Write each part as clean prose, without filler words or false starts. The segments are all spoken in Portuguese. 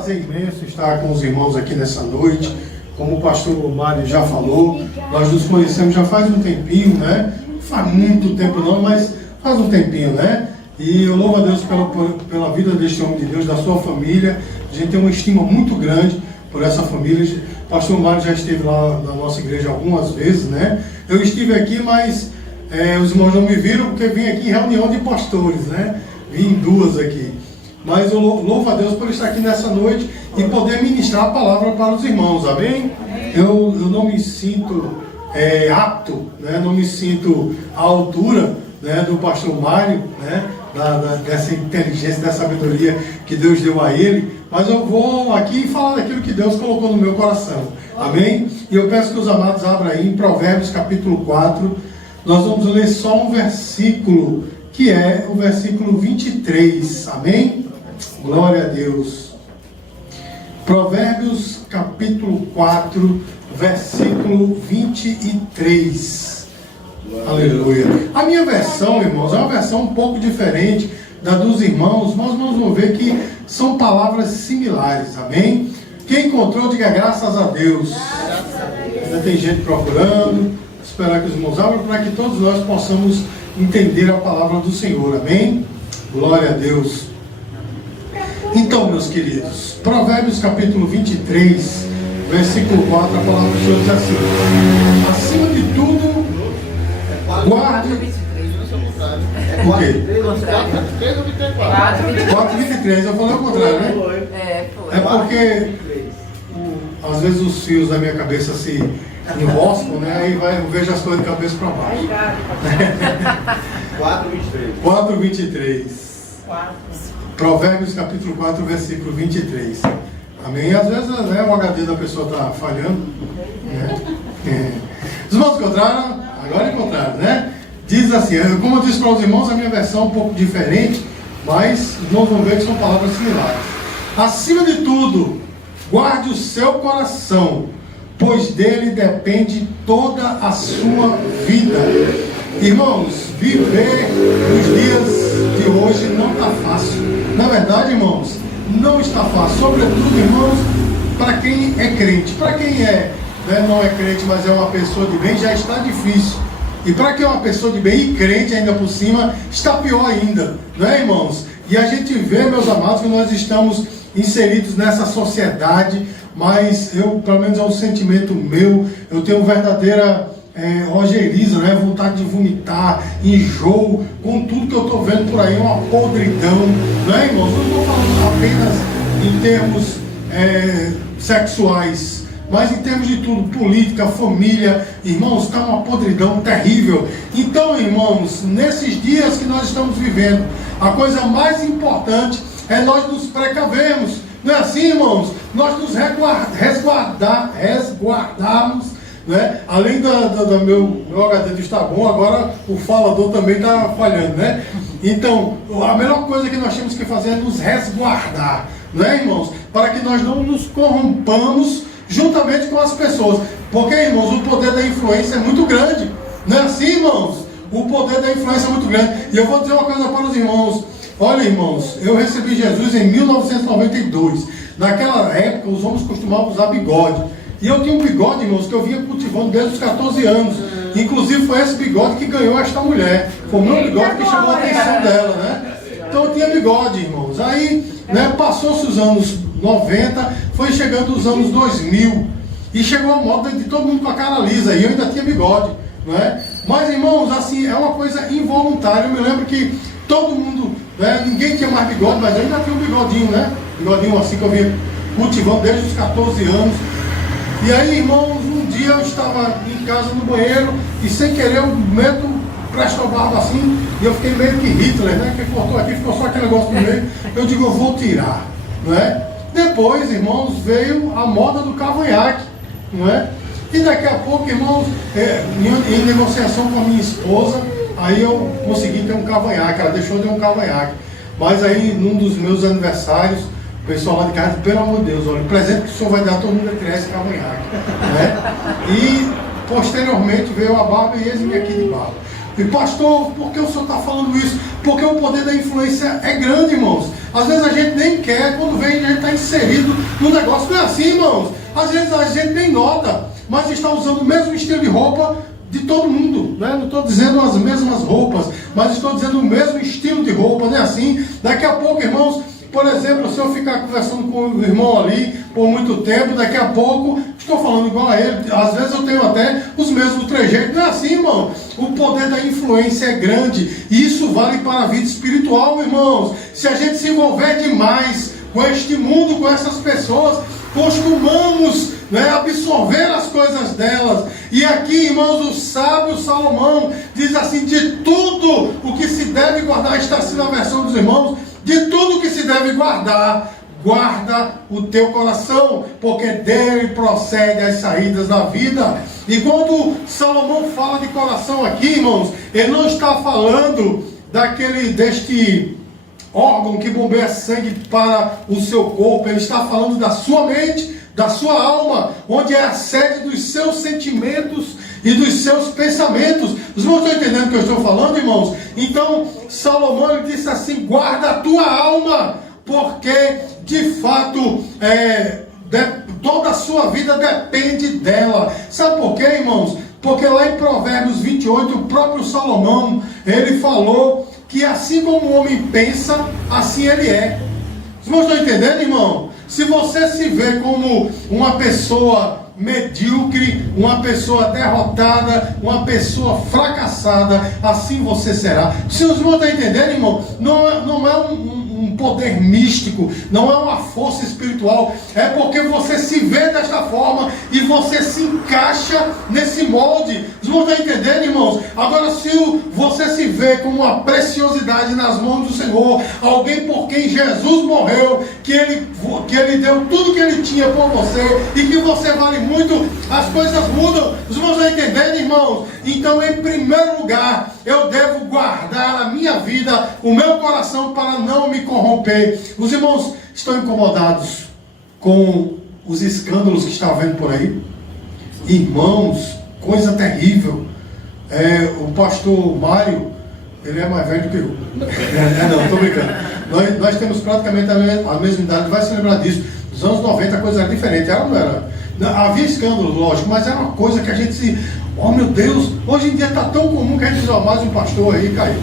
prazer imenso estar com os irmãos aqui nessa noite. Como o pastor Mário já falou, nós nos conhecemos já faz um tempinho, né? Não faz muito tempo não, mas faz um tempinho, né? E eu louvo a Deus pela vida deste homem de Deus, da sua família. A gente tem uma estima muito grande por essa família. O pastor Mário já esteve lá na nossa igreja algumas vezes, né? Eu estive aqui, mas os irmãos não me viram porque vim aqui em reunião de pastores, né? Vim em duas aqui. Mas eu louvo a Deus por estar aqui nessa noite e poder ministrar a palavra para os irmãos, amém? Eu não me sinto apto, né? Não me sinto à altura, né, do pastor Mário, né? Dessa inteligência, dessa sabedoria que Deus deu a ele, mas eu vou aqui falar daquilo que Deus colocou no meu coração, amém? E eu peço que os amados abram aí em Provérbios capítulo 4, nós vamos ler só um versículo, que é o versículo 23, amém? Glória a Deus. Provérbios capítulo 4, versículo 23. Aleluia. A minha versão, irmãos, é uma versão um pouco diferente da dos irmãos, mas nós vamos ver que são palavras similares, amém? Quem encontrou, diga graças a Deus. Ainda tem gente procurando, esperar que os irmãos abram para que todos nós possamos entender a palavra do Senhor, amém? Glória a Deus. Então, meus queridos, Provérbios capítulo 23, versículo 4, a palavra do Senhor diz assim: acima de tudo, guarde. O quê? 4:23, eu falei o contrário, né? É porque às vezes os fios da minha cabeça se enroscam, né? Aí eu vejo as coisas de cabeça para baixo. 4:23. Provérbios capítulo 4, versículo 23. Amém? Às vezes, né, o HD da pessoa está falhando, né? Os irmãos encontraram? Agora encontraram, né? Diz assim, como eu disse para os irmãos, a minha versão é um pouco diferente, mas nós vamos ver que são palavras similares. Acima de tudo, guarde o seu coração, pois dele depende toda a sua vida. Irmãos, viver os dias de hoje não está fácil. Na verdade, irmãos, não está fácil. Sobretudo, irmãos, para quem é crente. Para quem não é crente, mas é uma pessoa de bem, já está difícil. E para quem é uma pessoa de bem e crente ainda por cima, está pior ainda. Não é, irmãos? E a gente vê, meus amados, que nós estamos inseridos nessa sociedade, mas pelo menos é um sentimento meu, eu tenho verdadeira ojeriza, né? Vontade de vomitar, enjoo, com tudo que eu estou vendo por aí, uma podridão, não é, irmãos? Não estou falando apenas em termos sexuais, mas em termos de tudo, política, família, irmãos, está uma podridão terrível. Então, irmãos, nesses dias que nós estamos vivendo, a coisa mais importante é nós nos precavermos, não é assim, irmãos? Nós nos resguardarmos, né? Além do meu HD estar bom, agora o falador também está falhando, né? Então, a melhor coisa que nós temos que fazer é nos resguardar, né, irmãos? Para que nós não nos corrompamos juntamente com as pessoas. Porque, irmãos, o poder da influência é muito grande, não é assim, irmãos? O poder da influência é muito grande. E eu vou dizer uma coisa para os irmãos. Olha, irmãos, eu recebi Jesus em 1992. Naquela época, os homens costumavam usar bigode. E eu tinha um bigode, irmãos, que eu vinha cultivando desde os 14 anos. Inclusive foi esse bigode que ganhou esta mulher. Foi o meu bigode que chamou a atenção dela, né? Então eu tinha bigode, irmãos. Aí, né, passou-se os anos 90, foi chegando os anos 2000. E chegou a moda de todo mundo com a cara lisa. E eu ainda tinha bigode, não é? Mas, irmãos, assim, é uma coisa involuntária. Eu me lembro que todo mundo, né, ninguém tinha mais bigode, mas eu ainda tinha um bigodinho, né? Bigodinho assim que eu vinha cultivando desde os 14 anos. E aí, irmãos, um dia eu estava em casa no banheiro e sem querer eu meto presto barba assim e eu fiquei meio que Hitler, né? Que cortou aqui, ficou só aquele negócio no meio. Eu digo, eu vou tirar, não é? Depois, irmãos, veio a moda do cavanhaque, não é? E daqui a pouco, irmãos, em negociação com a minha esposa, aí eu consegui ter um cavanhaque, ela deixou de ter um cavanhaque. Mas aí, num dos meus aniversários, o pessoal lá de casa, pelo amor de Deus, olha, o presente que o senhor vai dar, todo mundo vai criar esse cavanhaque, né? E posteriormente veio a barba e eis-me aqui de barba. E pastor, por que o senhor está falando isso? Porque o poder da influência é grande, irmãos. Às vezes a gente nem quer, quando vem a gente está inserido no negócio. Não é assim, irmãos. Às vezes a gente nem nota, mas está usando o mesmo estilo de roupa de todo mundo, né? Não estou dizendo as mesmas roupas, mas estou dizendo o mesmo estilo de roupa, não é assim? Daqui a pouco, irmãos, por exemplo, se eu ficar conversando com o irmão ali por muito tempo, daqui a pouco estou falando igual a ele, às vezes eu tenho até os mesmos trejeitos, não é assim, irmão? O poder da influência é grande, e isso vale para a vida espiritual, irmãos. Se a gente se envolver demais com este mundo, com essas pessoas, costumamos, né, absorver as coisas delas. E aqui, irmãos, o sábio Salomão diz assim: de tudo o que se deve guardar, está assim na versão dos irmãos, de tudo o que se deve guardar, guarda o teu coração, porque dele procede as saídas da vida. E quando Salomão fala de coração aqui, irmãos, ele não está falando deste órgão que bombeia sangue para o seu corpo, ele está falando da sua mente, da sua alma, onde é a sede dos seus sentimentos e dos seus pensamentos. Os irmãos estão entendendo o que eu estou falando, irmãos? Então, Salomão ele disse assim: guarda a tua alma, porque de fato toda a sua vida depende dela. Sabe por quê, irmãos? Porque lá em Provérbios 28, o próprio Salomão, ele falou que assim como o homem pensa, assim ele é. Os irmãos estão entendendo, irmão? Se você se vê como uma pessoa medíocre, uma pessoa derrotada, uma pessoa fracassada, assim você será. Se os irmãos estão entendendo, irmão, não é um poder místico, não é uma força espiritual, é porque você se vê desta forma e você se encaixa nesse molde. Os irmãos estão entendendo, irmãos? Agora, se você se vê como uma preciosidade nas mãos do Senhor, alguém por quem Jesus morreu, que ele deu tudo que ele tinha por você e que você vale muito, as coisas mudam. Os irmãos estão entendendo, irmãos? Então, em primeiro lugar, eu devo guardar a minha vida, o meu coração, para não me corromper. Os irmãos estão incomodados com os escândalos que está havendo por aí? Irmãos, coisa terrível. O pastor Mário, ele é mais velho do que eu. Não, estou brincando. Nós temos praticamente a mesma idade, vai se lembrar disso. Nos anos 90 a coisa era diferente, ela não era. Havia escândalo, lógico, mas era uma coisa que a gente se... Oh meu Deus, hoje em dia está tão comum que a gente diz: ó, mais um pastor aí caiu.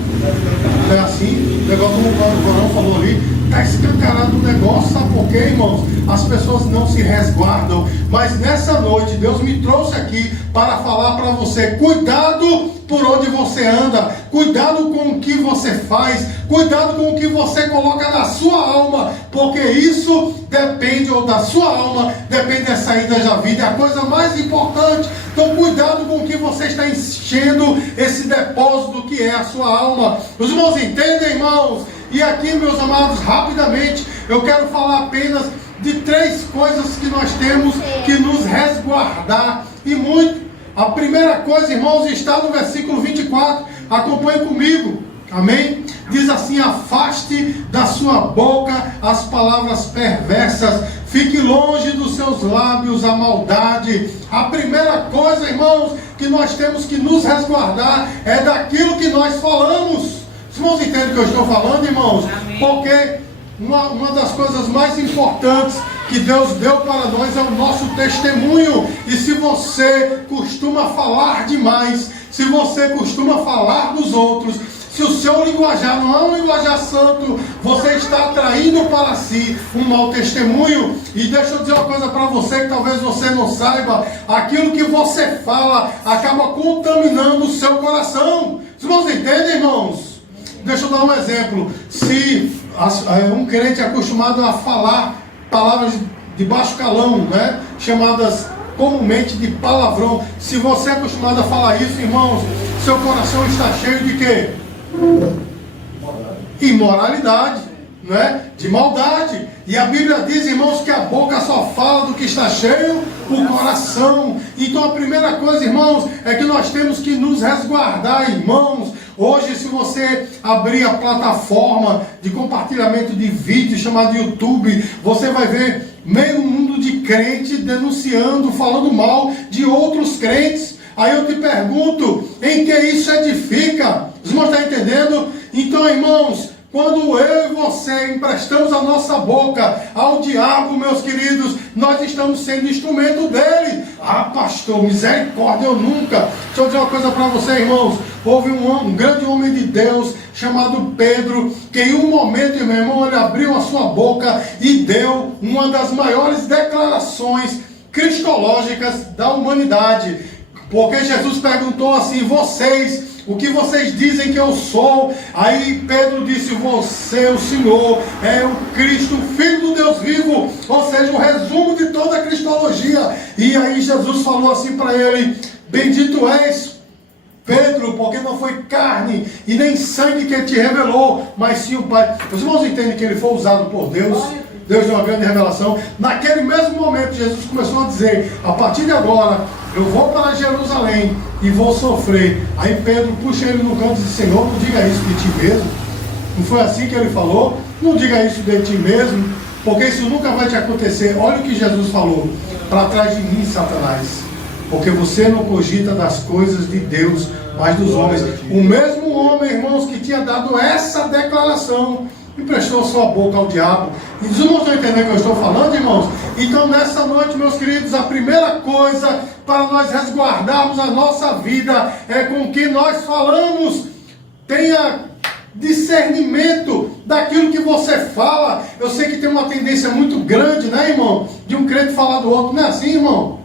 Não é assim? O negócio como o Corão falou ali, está escancarado o negócio. Sabe por quê, irmãos? As pessoas não se resguardam. Mas nessa noite Deus me trouxe aqui para falar para você: cuidado por onde você anda, cuidado com o que você faz, cuidado com o que você coloca na sua alma, porque isso depende, ou da sua alma, depende das saídas da vida, é a coisa mais importante. Então cuidado com o que você está enchendo esse depósito que é a sua alma. Os irmãos entendem, irmãos? E aqui, meus amados, rapidamente, eu quero falar apenas de 3 coisas que nós temos que nos resguardar, e muito. A primeira coisa, irmãos, está no versículo 24, acompanhe comigo, amém? Diz assim: afaste da sua boca as palavras perversas, fique longe dos seus lábios a maldade. A primeira coisa, irmãos, que nós temos que nos resguardar é daquilo que nós falamos. Os irmãos entendem o que eu estou falando, irmãos? Amém. Porque uma das coisas mais importantes que Deus deu para nós é o nosso testemunho. E se você costuma falar demais, se você costuma falar dos outros, se o seu linguajar não é um linguajar santo, você está atraindo para si um mau testemunho. E deixa eu dizer uma coisa para você que talvez você não saiba: aquilo que você fala acaba contaminando o seu coração. Os irmãos entendem, irmãos? Deixa eu dar um exemplo. Se um crente é acostumado a falar palavras de baixo calão, né, chamadas comumente de palavrão, se você é acostumado a falar isso, irmãos, seu coração está cheio de quê? Imoralidade, né? De maldade. E a Bíblia diz, irmãos, que a boca só fala do que está cheio o coração. Então a primeira coisa, irmãos, é que nós temos que nos resguardar, irmãos. Hoje, se você abrir a plataforma de compartilhamento de vídeo chamado YouTube, você vai ver meio mundo de crente denunciando, falando mal de outros crentes. Aí eu te pergunto, em que isso edifica? Os irmãos estão entendendo? Então, irmãos, quando eu e você emprestamos a nossa boca ao diabo, meus queridos, nós estamos sendo instrumento dele. Ah, pastor, misericórdia, eu nunca. Deixa eu dizer uma coisa para você, irmãos. Houve um grande homem de Deus chamado Pedro, que em um momento, meu irmão, ele abriu a sua boca e deu uma das maiores declarações cristológicas da humanidade. Porque Jesus perguntou assim: vocês, o que vocês dizem que eu sou? Aí Pedro disse: você, o Senhor, é o Cristo, o Filho do Deus vivo. Ou seja, o resumo de toda a cristologia. E aí Jesus falou assim para ele: bendito és, Pedro, porque não foi carne e nem sangue que te revelou, mas sim o Pai. Os irmãos entendem que ele foi usado por Deus. Deus deu uma grande revelação. Naquele mesmo momento, Jesus começou a dizer: a partir de agora, eu vou para Jerusalém e vou sofrer. Aí Pedro puxa ele no canto e diz: Senhor, não diga isso de ti mesmo. Não foi assim que ele falou? Não diga isso de ti mesmo, porque isso nunca vai te acontecer. Olha o que Jesus falou: para trás de mim, Satanás, porque você não cogita das coisas de Deus, mas dos homens. O mesmo homem, irmãos, que tinha dado essa declaração, emprestou sua boca ao diabo. E os irmãos estão entendendo o que eu estou falando, irmãos? Então, nessa noite, meus queridos, a primeira coisa para nós resguardarmos a nossa vida é com o que nós falamos. Tenha discernimento daquilo que você fala. Eu sei que tem uma tendência muito grande, né, irmão? De um crente falar do outro. Não é assim, irmão?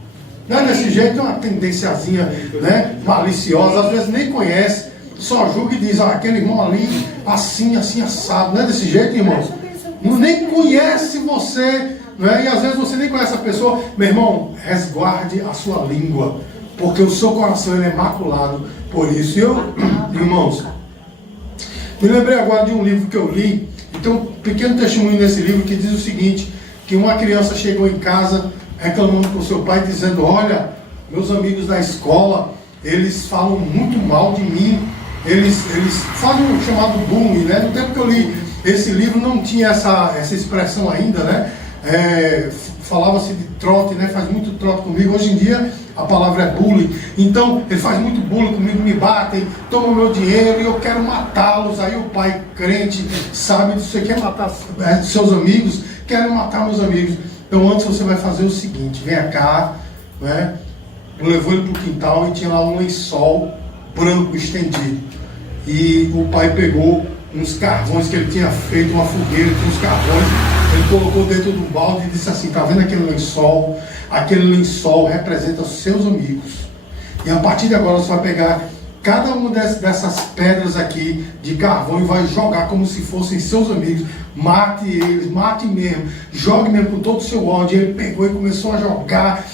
Não é desse jeito, é uma tendenciazinha, né, maliciosa. Às vezes nem conhece, só julga e diz: aquele irmão ali, assim, assado. Não é desse jeito, irmão? Não, nem conhece você, né? E às vezes você nem conhece a pessoa. Meu irmão, resguarde a sua língua, porque o seu coração ele é maculado por isso. E eu, irmãos, me lembrei agora de um livro que eu li, e tem um pequeno testemunho nesse livro que diz o seguinte: que uma criança chegou em casa reclamando com seu pai, dizendo: olha, meus amigos da escola, eles falam muito mal de mim, eles fazem um chamado bullying, né? No tempo que eu li esse livro não tinha essa expressão ainda, né? Falava-se de trote, né? Faz muito trote comigo. Hoje em dia a palavra é bullying. Então ele faz muito bullying comigo, me batem, tomam meu dinheiro e eu quero matá-los. Aí o pai crente sabe: você quer matar seus amigos? Quero matar meus amigos. Então antes você vai fazer o seguinte: vem cá, né? Levou ele para o quintal e tinha lá um lençol branco estendido. E o pai pegou uns carvões que ele tinha feito, uma fogueira, tinha uns carvões, ele colocou dentro do balde e disse assim: tá vendo aquele lençol? Aquele lençol representa os seus amigos. E a partir de agora você vai pegar cada uma dessas pedras aqui de carvão e vai jogar como se fossem seus amigos. Mate eles, mate mesmo, jogue mesmo com todo o seu ódio. Ele pegou e começou a jogar.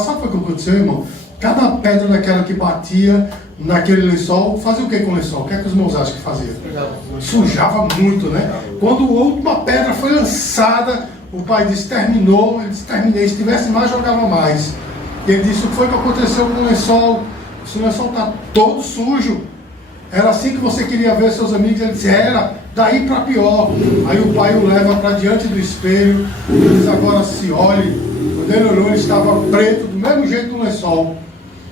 Sabe o que aconteceu, irmão? Cada pedra daquela que batia naquele lençol, fazia o que com o lençol? O que é que os irmãos acham que fazia? Sujava muito, né? Quando a última pedra foi lançada, o pai disse: terminou. Ele disse: terminei. Se tivesse mais, jogava mais. E ele disse: o que foi que aconteceu com o lençol? O lençol está todo sujo. Era assim que você queria ver seus amigos? Ele disse: era, daí para pior. Aí o pai o leva para diante do espelho e diz: agora se olhe. Quando ele olhou, ele estava preto, do mesmo jeito do lençol.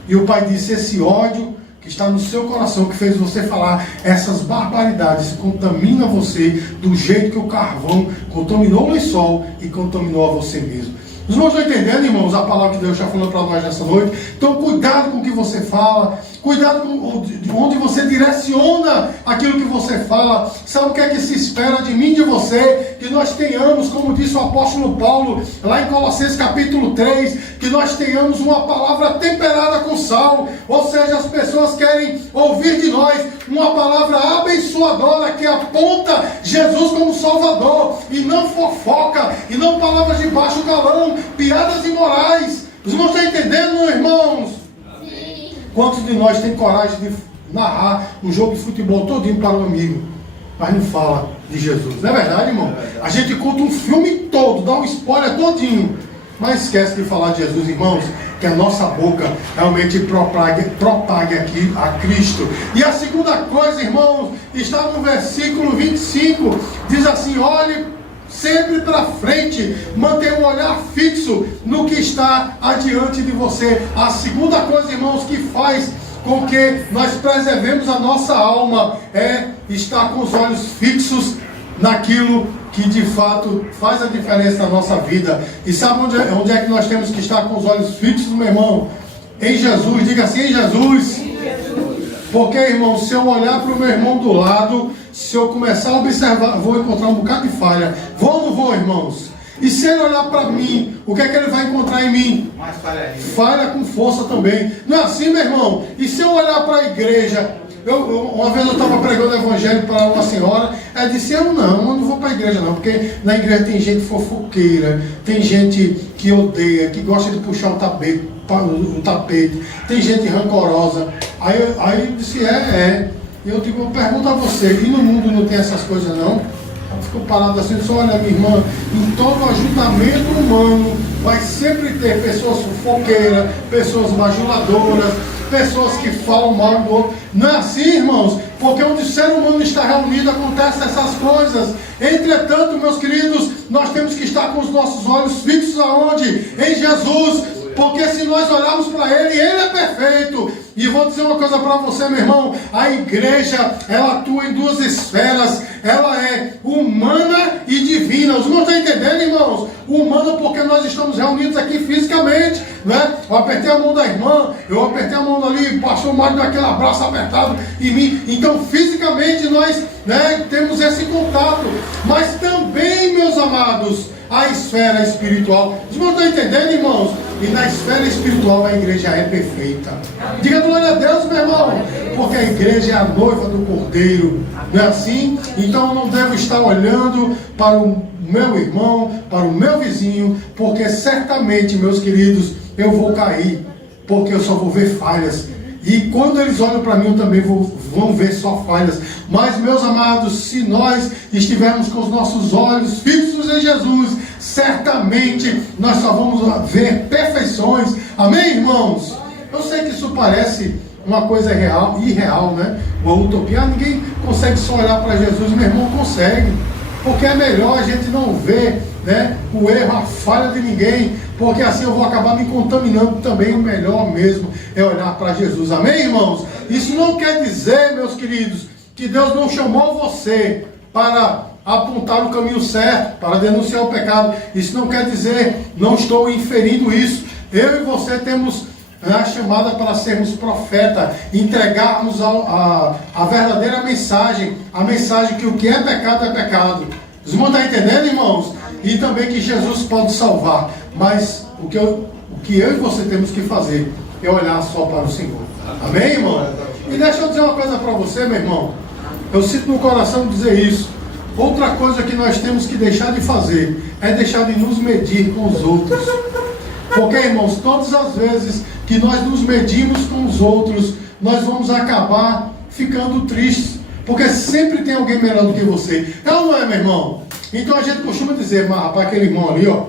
E o pai disse: esse ódio que está no seu coração, que fez você falar essas barbaridades, contamina você do jeito que o carvão contaminou o lençol e contaminou a você mesmo. Os irmãos estão entendendo, irmãos, a palavra que Deus está falando para nós nessa noite? Então cuidado com o que você fala, cuidado com onde você direciona aquilo que você fala. Sabe o que é que se espera de mim e de você? Que nós tenhamos, como disse o apóstolo Paulo, lá em Colossenses capítulo 3, que nós tenhamos uma palavra temperada com sal. Ou seja, as pessoas querem ouvir de nós uma palavra abençoadora que aponta Jesus como Salvador, e não fofoca, e não palavras de baixo calão, piadas imorais. Os irmãos estão entendendo, irmãos? Sim. Quantos de nós tem coragem de narrar um jogo de futebol todinho para um amigo, mas não fala de Jesus? Não é verdade, irmão? A gente conta um filme todo, dá um spoiler todinho, mas esquece de falar de Jesus, irmãos. Que a nossa boca realmente propague aqui a Cristo. E a segunda coisa, irmãos, está no versículo 25, diz assim: olhe sempre para frente, mantenha um olhar fixo no que está adiante de você. A segunda coisa, irmãos, que faz com que nós preservemos a nossa alma é estar com os olhos fixos naquilo que de fato faz a diferença na nossa vida. E sabe onde é que nós temos que estar com os olhos fixos, meu irmão? Em Jesus. Diga assim: em Jesus. Porque, irmão, se eu olhar para o meu irmão do lado, se eu começar a observar, vou encontrar um bocado de falha. Vou ou não vou, irmãos? E se ele olhar para mim, o que é que ele vai encontrar em mim? Mais falha. Falha com força também. Não é assim, meu irmão? E se eu olhar para a igreja, uma vez eu estava pregando o evangelho para uma senhora, ela disse: eu não vou para a igreja não, porque na igreja tem gente fofoqueira, tem gente que odeia, que gosta de puxar o tapete, tem gente rancorosa. Aí eu disse: E eu digo: eu pergunto a você, e no mundo não tem essas coisas não? Ela ficou parada assim, só: olha, minha irmã, em todo ajuntamento humano vai sempre ter pessoas fofoqueiras, pessoas bajuladoras, pessoas que falam mal do outro. Não é assim, irmãos? Porque onde o ser humano está reunido acontecem essas coisas. Entretanto, meus queridos, nós temos que estar com os nossos olhos fixos aonde? Em Jesus. Porque se nós olharmos para Ele, Ele é perfeito. E vou dizer uma coisa para você, meu irmão: a igreja, ela atua em duas esferas. Ela é humana e divina. Os irmãos estão entendendo, irmãos? Humana porque nós estamos reunidos aqui fisicamente, né? Eu apertei a mão da irmã, eu apertei a mão dali, o pastor Mário deu aquele abraço apertado em mim. Então, fisicamente, nós, né, temos esse contato. Mas também, meus amados, a esfera espiritual. Os irmãos estão entendendo, irmãos? E na esfera espiritual a igreja é perfeita. Diga glória a Deus, meu irmão. Porque a igreja é a noiva do Cordeiro. Não é assim? Então eu não devo estar olhando para o meu irmão, para o meu vizinho, porque certamente, meus queridos, eu vou cair. Porque eu só vou ver falhas. E quando eles olham para mim, eu também vão ver só falhas. Mas, meus amados, se nós estivermos com os nossos olhos fixos em Jesus, certamente nós só vamos ver perfeições. Amém, irmãos? Eu sei que isso parece uma coisa irreal, né? Uma utopia. Ninguém consegue só olhar para Jesus. Meu irmão, consegue. Porque é melhor a gente não ver, né, o erro, a falha de ninguém, porque assim eu vou acabar me contaminando também. O melhor mesmo é olhar para Jesus. Amém, irmãos? Isso não quer dizer, meus queridos, que Deus não chamou você para apontar o caminho certo, para denunciar o pecado. Isso não quer dizer, não estou inferindo isso. Eu e você temos a chamada para sermos profeta, entregarmos a verdadeira mensagem, a mensagem que o que é pecado é pecado. Os irmãos estão entendendo, irmãos? E também que Jesus pode salvar. Mas o que eu e você temos que fazer é olhar só para o Senhor. Amém, irmão? E deixa eu dizer uma coisa para você, meu irmão. Eu sinto no coração dizer isso. Outra coisa que nós temos que deixar de fazer é deixar de nos medir com os outros. Porque, irmãos, todas as vezes que nós nos medimos com os outros, nós vamos acabar ficando tristes. Porque sempre tem alguém melhor do que você. É ou não é, meu irmão? Então a gente costuma dizer: mas rapaz, aquele irmão ali, ó,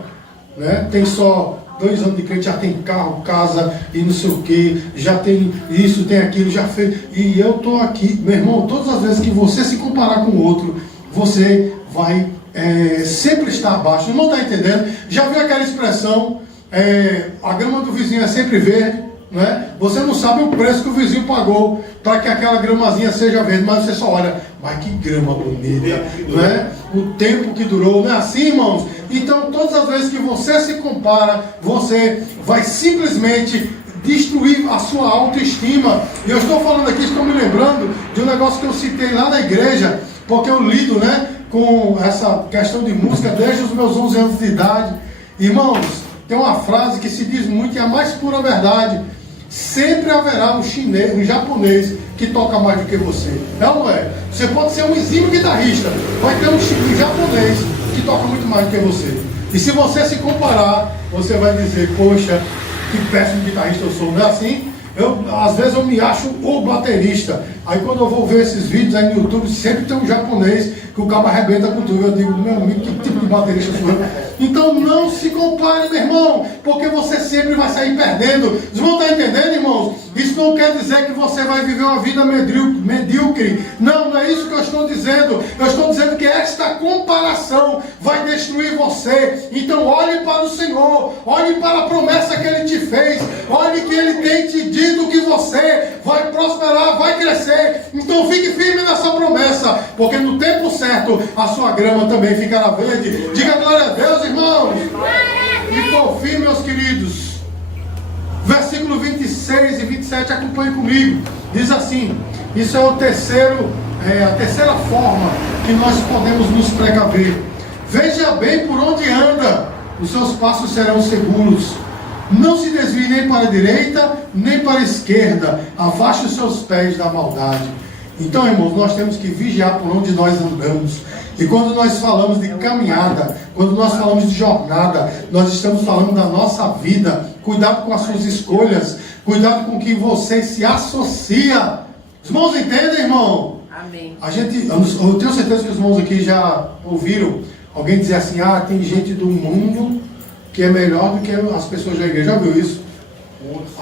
né, tem só 2 anos de crente, já tem carro, casa e não sei o que, já tem isso, tem aquilo, já fez. E eu estou aqui, meu irmão, todas as vezes que você se comparar com o outro, você vai sempre estar abaixo. Não está entendendo? Já viu aquela expressão? A grama do vizinho é sempre verde, né? Você não sabe o preço que o vizinho pagou para que aquela gramazinha seja verde, mas você só olha: mas que grama bonita, né? O tempo que durou, não é assim, irmãos? Então, todas as vezes que você se compara, você vai simplesmente destruir a sua autoestima. E eu estou falando aqui, estou me lembrando de um negócio que eu citei lá na igreja, porque eu lido, né, com essa questão de música desde os meus 11 anos de idade. Irmãos, tem uma frase que se diz muito e é a mais pura verdade: sempre haverá um chinês, um japonês que toca mais do que você. É ou não é? Você pode ser um exímio guitarrista, vai ter um japonês que toca muito mais do que você. E se você se comparar, você vai dizer: poxa, que péssimo guitarrista eu sou. Não é assim? Às vezes eu me acho o baterista. Aí quando eu vou ver esses vídeos aí no YouTube, sempre tem um japonês que o cabo arrebenta com tudo. Eu digo, meu amigo, que tipo de baterista sou eu? Então não se compare, meu irmão, porque você sempre vai sair perdendo. Vocês vão estar entendendo, irmãos? Isso não quer dizer que você vai viver uma vida medíocre. Não, não é isso que eu estou dizendo. Eu estou dizendo que esta comparação vai destruir você. Então olhe para o Senhor, olhe para a promessa que Ele te fez, olhe que Ele tem te dito que você vai prosperar, vai crescer. Então fique firme nessa promessa, porque no tempo certo a sua grama também ficará verde. Diga glória a Deus, irmãos. E por fim, meus queridos, versículo 26 e 27, acompanhe comigo. Diz assim, isso é a terceira forma que nós podemos nos precaver. Veja bem por onde anda, os seus passos serão seguros. Não se desvie nem para a direita, nem para a esquerda. Afaste os seus pés da maldade. Então, irmãos, nós temos que vigiar por onde nós andamos. E quando nós falamos de caminhada, quando nós falamos de jornada, nós estamos falando da nossa vida. Cuidado com as suas escolhas. Cuidado com que você se associa. Os irmãos entendem, irmão? Amém. Eu tenho certeza que os irmãos aqui já ouviram alguém dizer assim, tem gente do mundo que é melhor do que as pessoas da igreja. Já viu isso?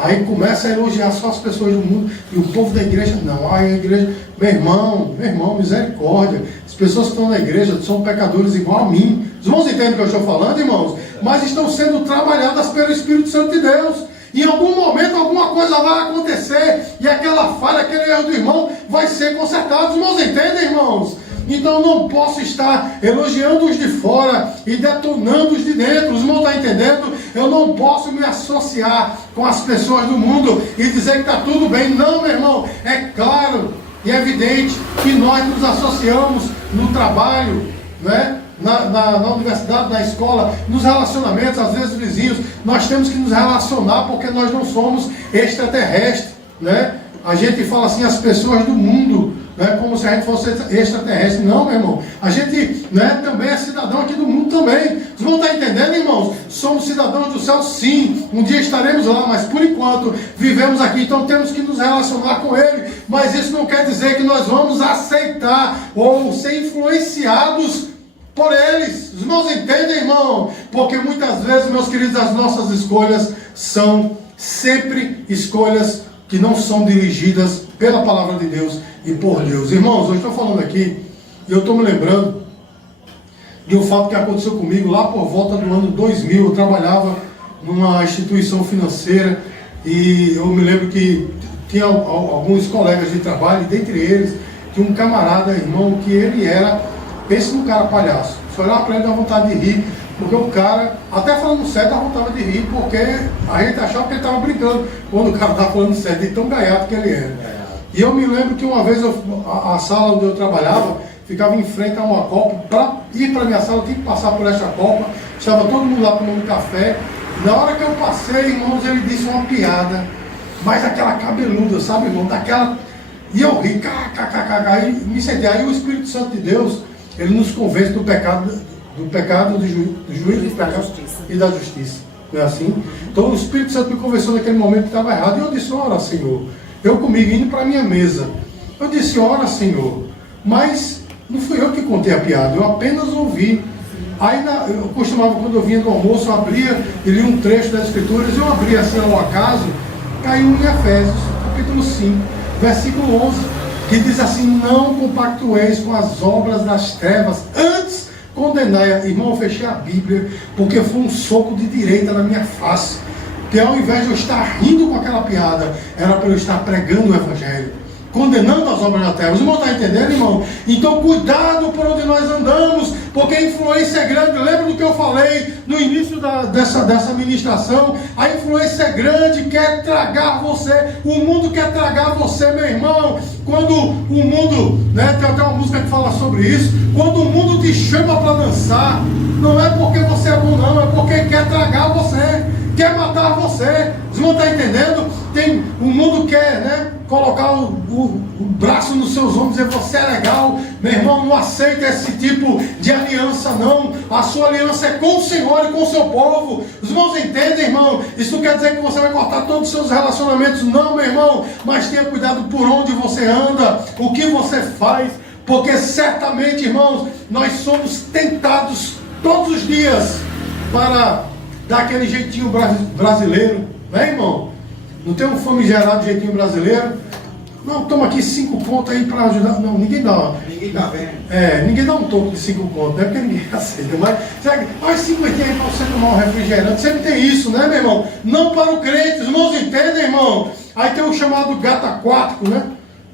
Aí começa a elogiar só as pessoas do mundo e o povo da igreja não. A igreja, meu irmão, misericórdia. As pessoas que estão na igreja são pecadores igual a mim. Os irmãos entendem o que eu estou falando, irmãos? Mas estão sendo trabalhadas pelo Espírito Santo de Deus. Em algum momento alguma coisa vai acontecer e aquela falha, aquele erro do irmão vai ser consertado. Os irmãos entendem, irmãos? Então eu não posso estar elogiando os de fora e detonando os de dentro. Os irmãos estão entendendo? Eu não posso me associar com as pessoas do mundo e dizer que está tudo bem. Não, meu irmão. É claro e evidente que nós nos associamos no trabalho, né? Na universidade, na escola, nos relacionamentos, às vezes vizinhos. Nós temos que nos relacionar porque nós não somos extraterrestres, né? A gente fala assim, as pessoas do mundo, né, como se a gente fosse extraterrestre. Não, meu irmão. A gente, né, também é cidadão aqui do mundo também. Vocês vão estar entendendo, irmãos? Somos cidadãos do céu, sim. Um dia estaremos lá, mas por enquanto vivemos aqui. Então temos que nos relacionar com Ele. Mas isso não quer dizer que nós vamos aceitar ou ser influenciados por eles. Os irmãos entendem, irmão? Porque muitas vezes, meus queridos, as nossas escolhas são sempre escolhas que não são dirigidas pela palavra de Deus e por Deus. Irmãos, eu estou falando aqui e eu estou me lembrando de um fato que aconteceu comigo lá por volta do ano 2000. Eu trabalhava numa instituição financeira e eu me lembro que tinha alguns colegas de trabalho, e dentre eles tinha um camarada, irmão, que ele era, pense num cara palhaço. Se olhar para ele dá vontade de rir, porque o cara, até falando sério, dá vontade de rir, porque a gente achava que ele estava brincando quando o cara estava falando sério, de tão gaiato que ele era. E eu me lembro que uma vez a sala onde eu trabalhava ficava em frente a uma copa. Para ir para a minha sala eu tinha que passar por essa copa. Estava todo mundo lá tomando café. Na hora que eu passei, irmãos, ele disse uma piada, mas aquela cabeluda, sabe, irmão, daquela. E eu ri, aí me sentei. Aí o Espírito Santo de Deus, ele nos convence do pecado, do juízo do pecado e da justiça. Não é assim? Então o Espírito Santo me convenceu naquele momento que estava errado. E eu disse, ora, Senhor, eu comigo indo para a minha mesa. Eu disse, ora, Senhor, mas não fui eu que contei a piada, eu apenas ouvi. Aí eu costumava, quando eu vinha do almoço, eu abria e lia um trecho das Escrituras. Eu abria assim ao acaso, caiu em Efésios, capítulo 5, versículo 11, que diz assim: não compactueis com as obras das trevas, antes condenai. Irmão, eu fechei a Bíblia, porque foi um soco de direita na minha face, que ao invés de eu estar rindo com aquela piada, era para eu estar pregando o Evangelho, condenando as obras da terra. Os irmãos estão entendendo, irmão? Então cuidado por onde nós andamos, porque a influência é grande. Lembra do que eu falei no início dessa ministração? A influência é grande, quer tragar você. O mundo quer tragar você, meu irmão. Quando o mundo, né, tem até uma música que fala sobre isso, quando o mundo te chama para dançar, não é porque você é bom, não, é porque quer tragar você, quer matar você. Os irmãos estão entendendo? O mundo quer, né, colocar o braço nos seus ombros e dizer, você é legal. Meu irmão, não aceita esse tipo de aliança, não. A sua aliança é com o Senhor e com o seu povo. Os irmãos entendem, irmão? Isso não quer dizer que você vai cortar todos os seus relacionamentos, não, meu irmão. Mas tenha cuidado por onde você anda, o que você faz. Porque certamente, irmãos, nós somos tentados todos os dias para dar aquele jeitinho brasileiro, né, irmão? Não tem um famigerado jeitinho brasileiro? Não, toma aqui 5 pontos aí para ajudar. Não, ninguém dá. Ninguém dá vendo. Ninguém dá um toco de 5 pontos, não é porque ninguém aceita. Mas 5 aí para você tomar um refrigerante. Sempre tem isso, né, meu irmão? Não para o crente, os irmãos entendem, irmão? Aí tem o chamado gato aquático, né?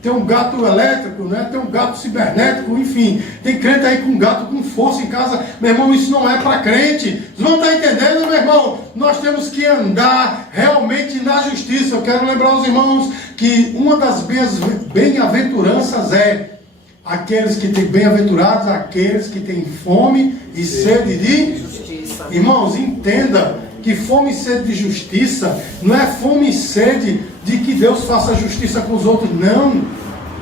Tem um gato elétrico, né? Tem um gato cibernético, enfim. Tem crente aí com gato com força em casa. Meu irmão, isso não é para crente. Vocês não estão entendendo, meu irmão? Nós temos que andar realmente na justiça. Eu quero lembrar os irmãos que uma das bem-aventuranças é aqueles que têm bem-aventurados, aqueles que têm fome e sede de justiça. Irmãos, entenda que fome e sede de justiça não é fome e sede de que Deus faça justiça com os outros, não.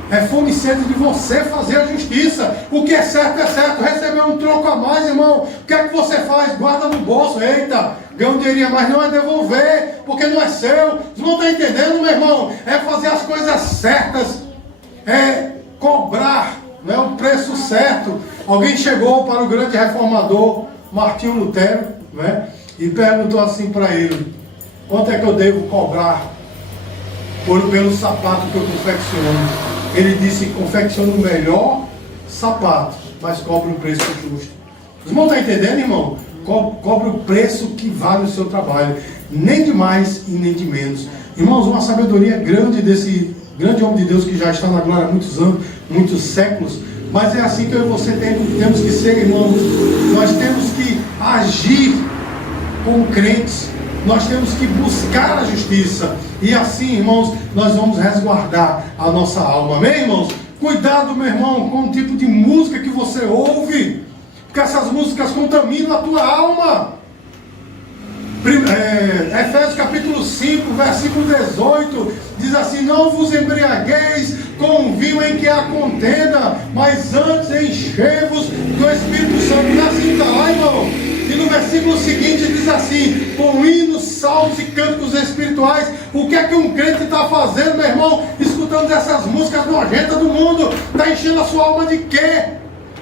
É fome e sede de você fazer a justiça. O que é certo é certo. Receber um troco a mais, irmão, o que é que você faz? Guarda no bolso. Eita, ganha um dinheirinho a mais, não é devolver, porque não é seu. Você não está entendendo, meu irmão? É fazer as coisas certas, é cobrar, né, o preço certo. Alguém chegou para o grande reformador Martinho Lutero, né, e perguntou assim para ele: quanto é que eu devo cobrar pelo sapato que eu confecciono? Ele disse: confecciona o melhor sapato, mas cobre um preço justo. Os irmãos estão entendendo, irmão? Cobre o preço que vale o seu trabalho, nem de mais e nem de menos. Irmãos, uma sabedoria grande desse grande homem de Deus que já está na glória há muitos anos, muitos séculos. Mas é assim que eu e você temos que ser, irmãos. Nós temos que agir como crentes. Nós temos que buscar a justiça. E assim, irmãos, nós vamos resguardar a nossa alma. Amém, irmãos? Cuidado, meu irmão, com o tipo de música que você ouve, porque essas músicas contaminam a tua alma. Efésios capítulo 5, versículo 18, diz assim: não vos embriagueis com o vinho em que há contenda, mas antes enchei-vos do Espírito Santo. Não é assim, está lá, irmão? E no versículo seguinte diz assim: com hinos, salmos e cânticos espirituais. O que é que um crente está fazendo, meu irmão? Escutando essas músicas nojentas do mundo. Está enchendo a sua alma de quê?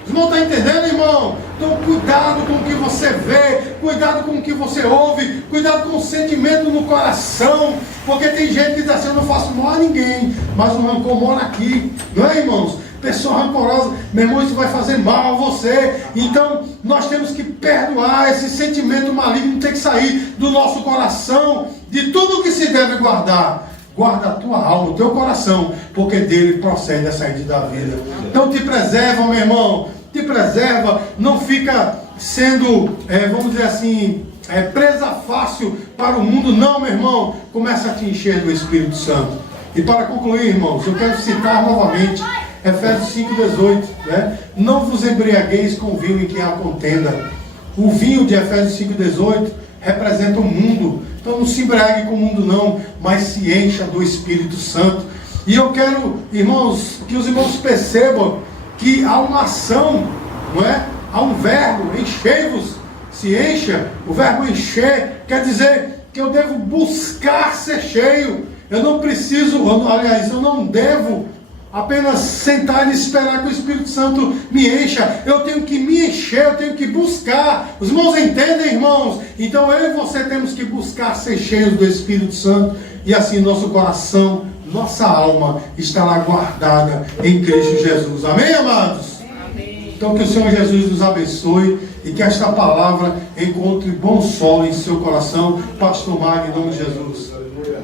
Você não está entendendo, irmão? Então cuidado com o que você vê, cuidado com o que você ouve, cuidado com o sentimento no coração, porque tem gente que diz assim: eu não faço mal a ninguém, mas o rancor mora aqui, não é, irmãos? Pessoa rancorosa, meu irmão, isso vai fazer mal a você. Então nós temos que perdoar. Esse sentimento maligno, tem que sair do nosso coração. De tudo que se deve guardar, guarda a tua alma, o teu coração, porque dele procede a saída da vida. Então te preserva, meu irmão, te preserva. Não fica sendo, vamos dizer assim, presa fácil para o mundo. Não, meu irmão, começa a te encher do Espírito Santo. E para concluir, irmãos, eu quero citar novamente Efésios 5,18, né? Não vos embriagueis com o vinho em que há contenda. O vinho de Efésios 5,18 representa o mundo. Então não se embriague com o mundo não, mas se encha do Espírito Santo. E eu quero, irmãos, que os irmãos percebam que há uma ação, não é? Há um verbo, enchei-vos, se encha. O verbo encher quer dizer que eu devo buscar ser cheio. Eu não preciso, aliás, eu não devo apenas sentar e esperar que o Espírito Santo me encha. Eu tenho que me encher, eu tenho que buscar. Os irmãos entendem, irmãos? Então eu e você temos que buscar ser cheios do Espírito Santo. E assim nosso coração, nossa alma estará guardada em Cristo Jesus. Amém, amados? Amém. Então que o Senhor Jesus nos abençoe e que esta palavra encontre bom solo em seu coração. Pastor Mário, em nome de Jesus. Aleluia.